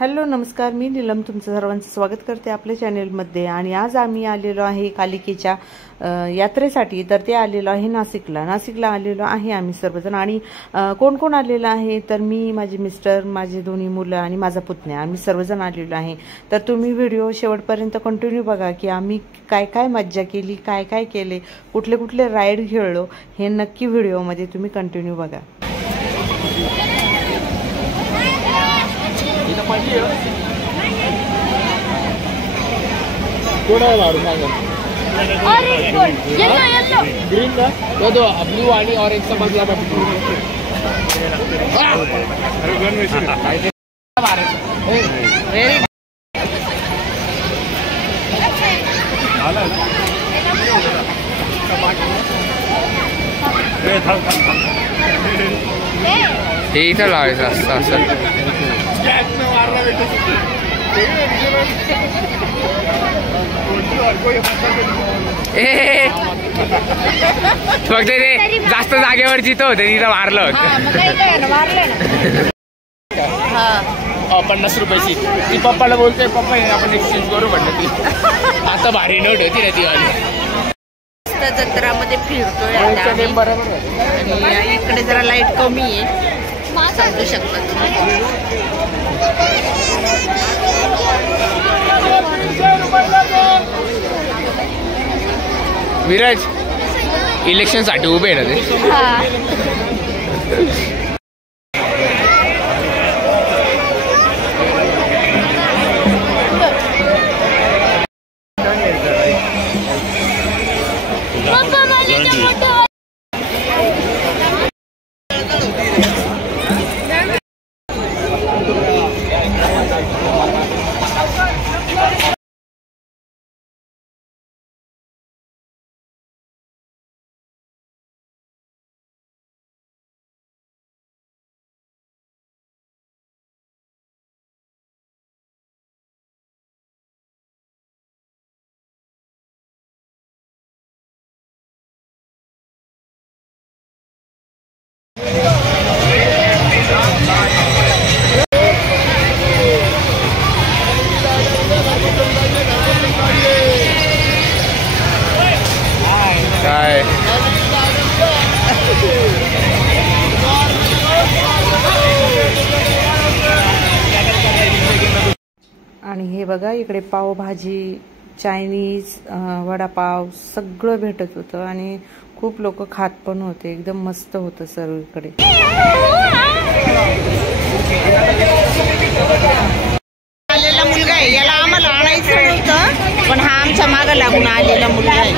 Hello नमस्कार, मी नीलम तुमचं सर्वांचं स्वागत करते आपल्या चॅनेलमध्ये। आणि आज आम्ही आलेलो आहे कालिकेच्या यात्रेसाठी। तर ते आलेलो आहे नाशिकला आलेलो आहे आम्ही सर्वजण। आणि कोण कोण आलेलं आहे तर मी, माझे मिस्टर, माझे दोन्ही मुलं आणि माझा पुतण्या, आम्ही सर्वजण आलेलो आहे। तर तुम्ही व्हिडिओ शेवटपर्यंत कंटिन्यू बघा की आम्ही काय काय मज्जा केली, काय काय केले, कुठले कुठले राईड खेळलो, हे नक्की व्हिडिओमध्ये तुम्ही कंटिन्यू बघा। ग्रीन का तो ब्लू आणि ऑरेंज चा मधला हे इथं लावायचं असतं असं। फक्त ते जास्त जागेवर जिथं होते तिथं मारलं होतं। 50 रुपयाची ती पप्पाला बोलतोय, पप्पा आपण एक्सचेंज करू म्हटलं ती। आता भारी नोट होती ना ती वाली। जत्रामध्ये फिरतोय आणि इकडे जरा लाईट कमी आहे, समजू शकता। विराज इलेक्शन साठी उभे आहे ना ते। आणि हे बघा इकडे पावभाजी, चायनीज, वडापाव सगळं भेटत होतं आणि खूप लोक खात पण होते। एकदम मस्त होतं सर्वीकडे। आलेला मुलगा आहे, याला आम्हाला आणायचं नव्हतं पण हा आमच्या मागं लागून आलेला मुलगा आहे।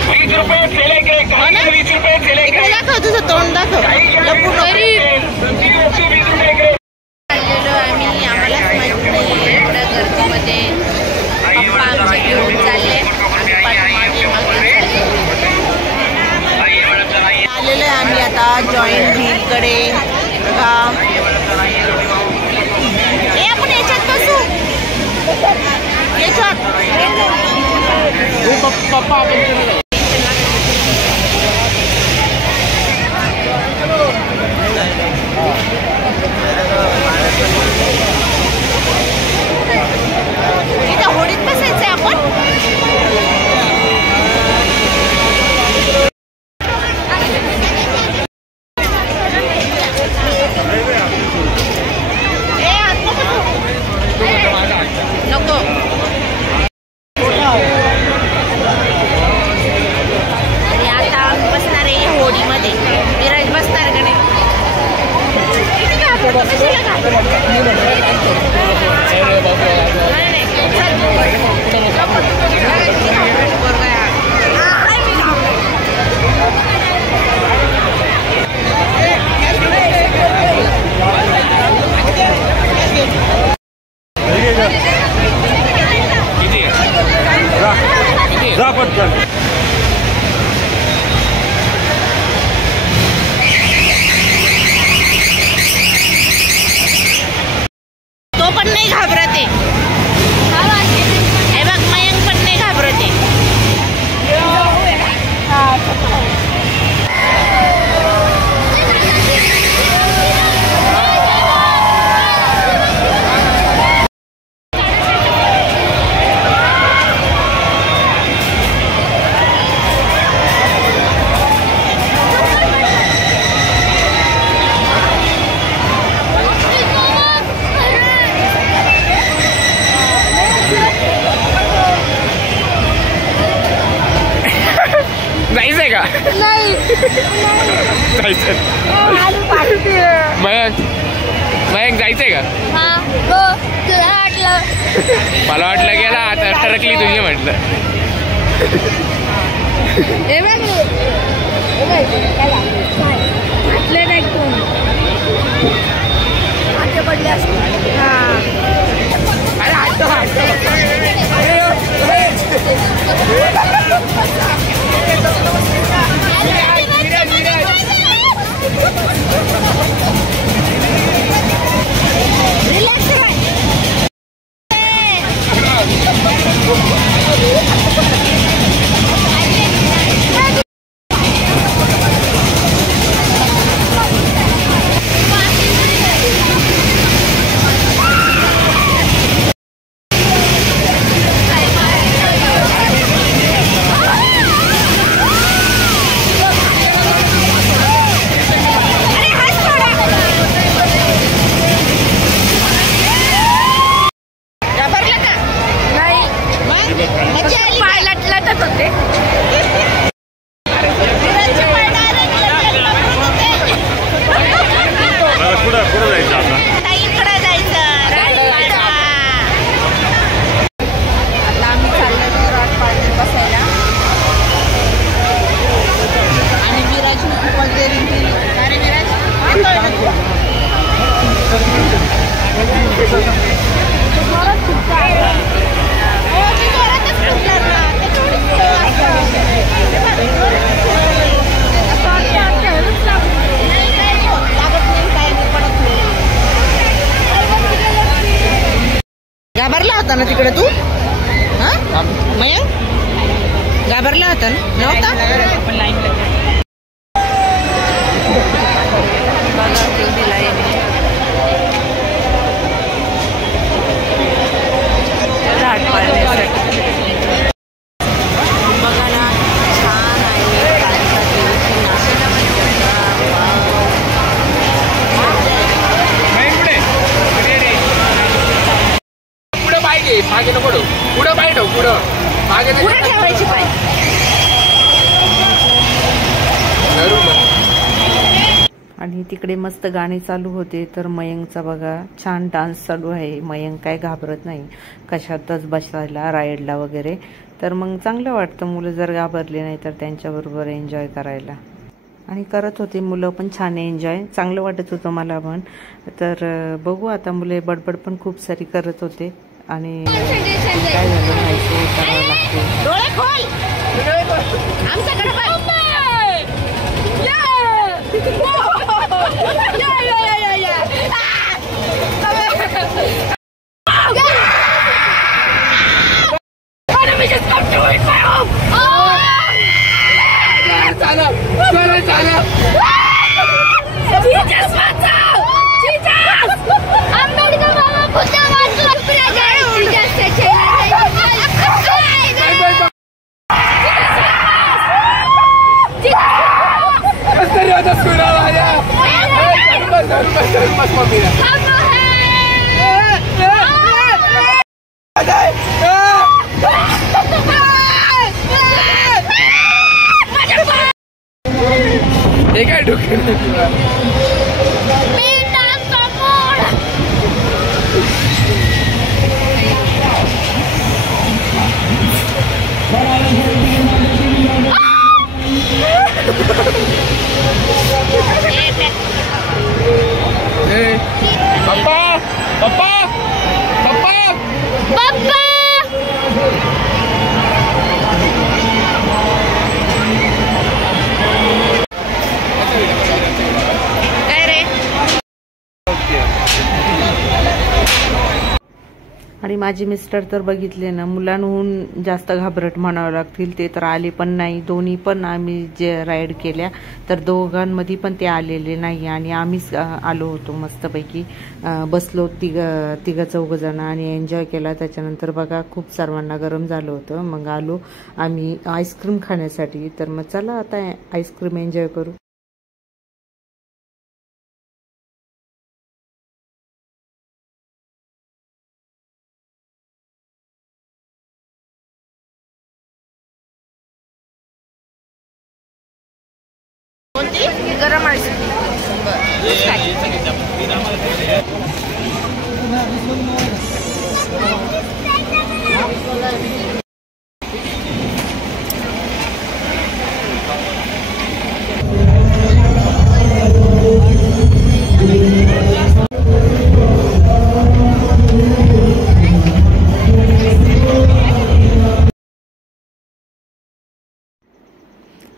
इकडे दाखव, तुझं तोंड दाखव। लपून आलेलो आम्ही, आम्हालाच माहित नाही एवढ्या गर्दीमध्ये पप्पा आमचे घेऊन चालले। आलेलो आहे आम्ही आता जॉईंट व्हीलकडे। बघा आपण याच्यात बसू, याच्यात पप्पा इथं होडीत बसायचंय आपण। नको मयंक मयंक जायचंय का? मला वाटलं गेला आता टरकली तुझी म्हटलं. घाबरला होता ना तिकडे तू? हा मयंक घाबरला होता ना? नव्हता? मागे नको पुढं पाय ठेव पुढं मागे ठेवायची पाय. आणि तिकडे मस्त गाणे चालू होते तर मयंकचा बघा छान डान्स चालू आहे. मयंक काय घाबरत नाही कशातच बसायला राईडला वगैरे. तर मग चांगलं वाटतं मुलं जर घाबरले नाही तर त्यांच्याबरोबर एन्जॉय करायला. आणि करत होते मुलं पण छान एन्जॉय. चांगलं वाटत होतं मला पण. तर बघू आता मुले बडबड पण खूप सारी करत होते. आणि काय झालं माहिती करावं लागते. डोळे खोल आमच्याकडे पप्पा पप्पा पप्पा पप्पा आणि माझे मिस्टर तर बघितले ना मुलांहून जास्त घाबरट म्हणावं लागतील. ते तर आले पण नाही. दोन्ही पण आम्ही जे राईड केल्या तर दोघांमध्ये पण ते आलेले नाही. आणि आम्हीच आलो होतो मस्तपैकी बसलो तिघं चौघजण आणि एन्जॉय केला. त्याच्यानंतर बघा खूप सर्वांना गरम झालं होतं. मग आलो आम्ही आईस्क्रीम खाण्यासाठी. तर मग चला आता आईस्क्रीम एन्जॉय करू. कोणती गरम आईस्क्रीम.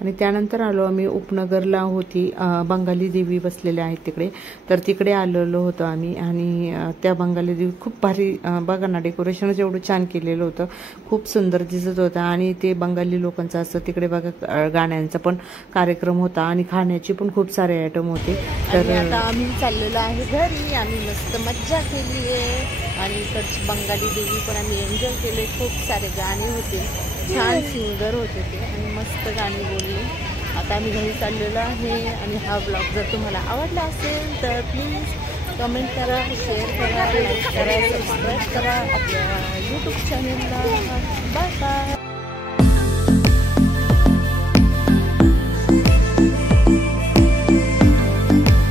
आणि त्यानंतर आलो आम्ही उपनगरला होती बंगाली देवी बसलेल्या आहेत तिकडे, तर तिकडे आलेलो होतो आम्ही. आणि त्या बंगाली देवी खूप भारी, बघा ना डेकोरेशनच एवढं छान केलेलं होतं, खूप सुंदर दिसत होतं. आणि ते बंगाली लोकांचं असं तिकडे बघा गाण्यांचा पण कार्यक्रम होता आणि खाण्याचे पण खूप सारे आयटम होते. तर आता आम्ही चाललेलो आहे घरी. आम्ही मस्त मज्जा केली आहे आणि इकडची बंगाली देवी पण आम्ही एन्जॉय केले. खूप सारे गाणे होते, छान सिंगर होते ते आणि मस्त गाणी बोलले. आता आम्ही घरी चाललेलो आहे. आणि हा ब्लॉग जर तुम्हाला आवडला असेल तर प्लीज कमेंट करा, शेअर करा, लाईक करा, सबस्क्राईब करा आपल्या यूट्यूब चॅनेलला. Bye bye.